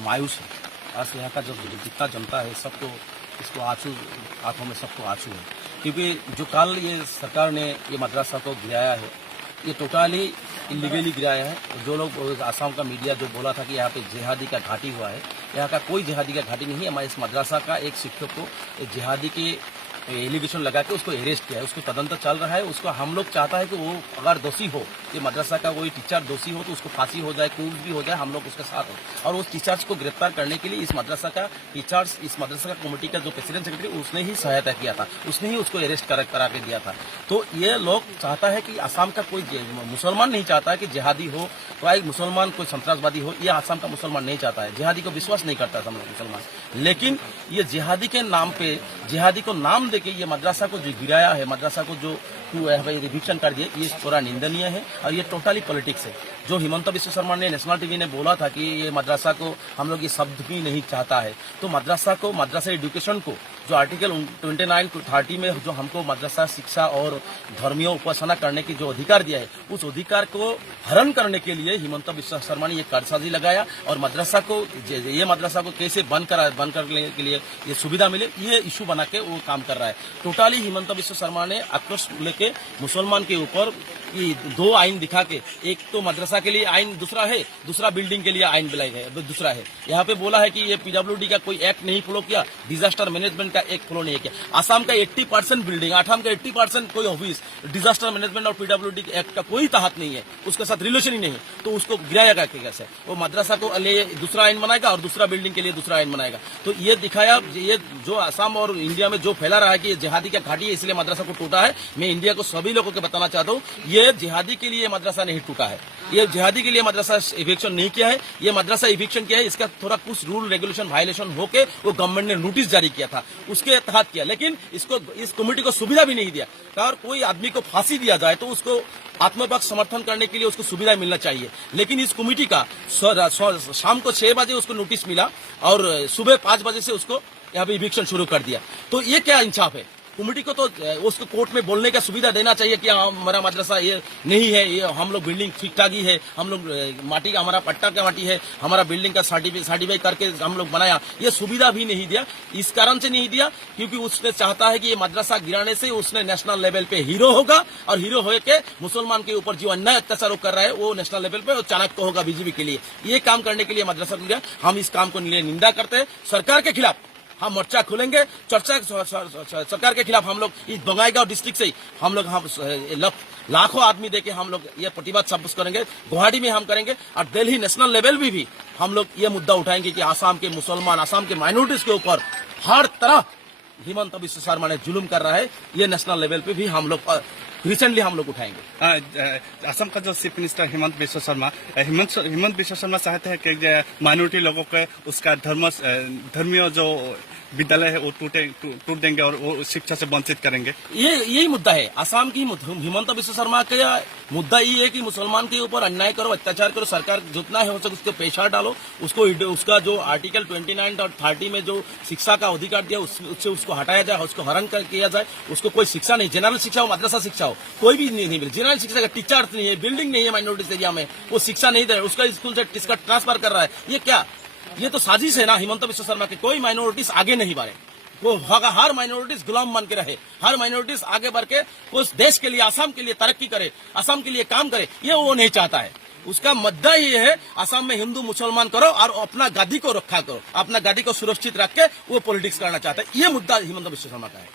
मायूस है। आज यहाँ का जो जितना जनता है सबको इसको आंखों में सबको आंसू है, क्योंकि जो कल ये सरकार ने ये मदरसा को गिराया है ये टोटली इलीगली गिराया है। जो लोग आसाम का मीडिया जो बोला था कि यहाँ पे जिहादी का घाटी हुआ है, यहाँ का कोई जिहादी का घाटी नहीं है। हमारे इस मदरसा का एक शिक्षक को जिहादी के एलिगेशन लगा के उसको अरेस्ट किया है, उसको तदंतर चल रहा है। उसको हम लोग चाहता है कि वो अगर दोषी हो, ये मदरसा का कोई टीचर दोषी हो तो उसको फांसी हो जाए, कुछ भी हो जाए, हम लोग उसके साथ हो। और उस टीचर्स को गिरफ्तार करने के लिए इस मदरसा का टीचर्स, इस मदरसा का कमेटी का जो प्रेसिडेंट सेक्रेटरी उसने ही सहायता किया था, उसने ही उसको अरेस्ट करा के दिया था। तो ये लोग चाहता है कि आसाम का कोई मुसलमान नहीं चाहता है कि जिहादी हो, कोई मुसलमान कोई संतरासवादी हो, ये आसाम का मुसलमान नहीं चाहता है। जिहादी को विश्वास नहीं करता हम लोग मुसलमान, लेकिन ये जिहादी के नाम पे, जिहादी को नाम देके ये मदरसा को जो गिराया है, मदरसा को जो रिविक्शन कर दिए, ये थोड़ा निंदनीय है और ये टोटली पॉलिटिक्स है। जो हिमंत बिश्व शर्मा ने नेशनल टीवी ने बोला था कि ये मदरसा को हम लोग ये शब्द भी नहीं चाहता है, तो मदरसा एजुकेशन को जो आर्टिकल 29-30 में जो हमको मदरसा शिक्षा और धर्मीय उपासना करने की जो अधिकार दिया है, उस अधिकार को हरण करने के लिए हिमंत बिश्व शर्मा ने ये कारसाजी लगाया और मदरसा को कैसे बंद करने के लिए ये सुविधा मिले, ये इशू बना के वो काम कर रहा है। टोटली हिमंत बिश्व शर्मा ने आक्रोश लेके मुसलमान के ऊपर दो आइन दिखा के, एक तो मदरसा के लिए आइन दूसरा है, दूसरा बिल्डिंग के लिए आइन दूसरा है। यहाँ पे बोला है कि ये पीडब्ल्यूडी का कोई एक्ट नहीं फॉलो किया, डिजास्टर मैनेजमेंट का एक्ट फॉलो नहीं किया। आसाम का 80% बिल्डिंग, आसाम का 80% कोई ऑफिस डिजास्टर मैनेजमेंट और पीडब्ल्यूडी एक्ट का कोई तहत नहीं है, उसके साथ रिलेशन ही नहीं है, तो उसको गिराएगा कैसे? वो मदरसा को लिए दूसरा आइन बनाएगा और दूसरा बिल्डिंग के लिए दूसरा आइन बनाएगा। तो ये दिखाया, ये जो आसाम और इंडिया में जो फैला रहा है कि ये जिहादी का घाटी है इसलिए मदरसा को टूटा है। मैं इंडिया को सभी लोगों को बताना चाहता हूँ, ये जिहादी के लिए मदरसा नहीं टूटा है, ये जिहादी के लिए मदरसा इविक्शन नहीं किया है, ये मदरसा इविक्शन किया है, इसका थोड़ा कुछ रूल रेगुलेशन वायलेशन होके वो गवर्नमेंट ने नोटिस जारी किया था, उसके तहत किया, लेकिन इसको इस कमेटी को सुविधा भी नहीं दिया। अगर कोई आदमी को फांसी दिया जाए तो उसको आत्मपक्ष समर्थन करने के लिए उसको सुविधा मिलना चाहिए, लेकिन इस कमेटी का शाम को 6 बजे उसको नोटिस मिला और सुबह 5 बजे से उसको यहाँ पे इविक्शन शुरू कर दिया। तो ये क्या इंसाफ है? कमेटी को तो उसको कोर्ट में बोलने का सुविधा देना चाहिए कि हमारा मदरसा ये नहीं है, ये हम लोग बिल्डिंग ठीक ठाक ही है, हम लोग माटी का, हमारा पट्टा का माटी है, हमारा बिल्डिंग का सर्टिफाई करके हम लोग बनाया, ये सुविधा भी नहीं दिया। इस कारण से नहीं दिया क्योंकि उसने चाहता है कि ये मदरसा गिराने से उसने नेशनल लेवल पे हीरो होगा और हीरो हो के मुसलमान के ऊपर जो अन्याय अत्याचार कर रहा है वो नेशनल लेवल पे चाणक्य होगा बीजेपी के लिए। ये काम करने के लिए मदरसा गया। हम इस काम को निंदा करते हैं। सरकार के खिलाफ हम मोर्चा खोलेंगे, चर्चा सरकार के खिलाफ। हम लोग इस बंगाईगांव डिस्ट्रिक्ट से ही हम लाखों आदमी देके हम लोग ये प्रतिवाद साब्यस्त करेंगे। गुवाहाटी में हम करेंगे और दिल्ली नेशनल लेवल में भी हम लोग ये मुद्दा उठाएंगे कि आसाम के मुसलमान, आसाम के माइनॉरिटीज के ऊपर हर तरह हिमंत बिश्व शर्मा ने जुल्म कर रहा है। ये नेशनल लेवल पे भी हम लोग रिसेंटली हम लोग उठाएंगे। असम का जो चीफ मिनिस्टर हिमंत बिश्व शर्मा चाहते हैं कि माइनॉरिटी लोगों को उसका धर्मीय जो विद्यालय है वो टूट देंगे और वो शिक्षा से वंचित करेंगे। यही मुद्दा है आसाम की। हिमंत बिश्व शर्मा का मुद्दा ये है कि मुसलमान के ऊपर अन्याय करो, अत्याचार करो, सरकार जितना है हो सके उसको पेशा डालो, उसका जो आर्टिकल 29 और 30 में जो शिक्षा का अधिकार दिया उससे उसको हटाया जाए, उसको हरण किया जाए। उसको कोई शिक्षा नहीं, जनरल शिक्षा हो, मदरसा शिक्षा हो, कोई भी नहीं मिले। जनरल शिक्षा का टीचर नहीं है, बिल्डिंग नहीं है माइनॉरिटीज एरिया में, वो शिक्षा नहीं दे रहा है, उसका स्कूल से किसका ट्रांसफर कर रहा है। ये क्या, ये तो साजिश है ना हिमंत बिश्व शर्मा की। कोई माइनॉरिटीज आगे नहीं बढ़े, वो हर माइनॉरिटीज गुलाम बन के रहे, हर माइनॉरिटीज आगे बढ़ के उस देश के लिए, आसाम के लिए तरक्की करे, आसाम के लिए काम करे, ये वो नहीं चाहता है। उसका मुद्दा ये है आसाम में हिंदू मुसलमान करो और अपना गादी को रखा करो, अपना गादी को सुरक्षित रख के वो पॉलिटिक्स करना चाहता है। ये मुद्दा हिमंत बिश्व शर्मा का है।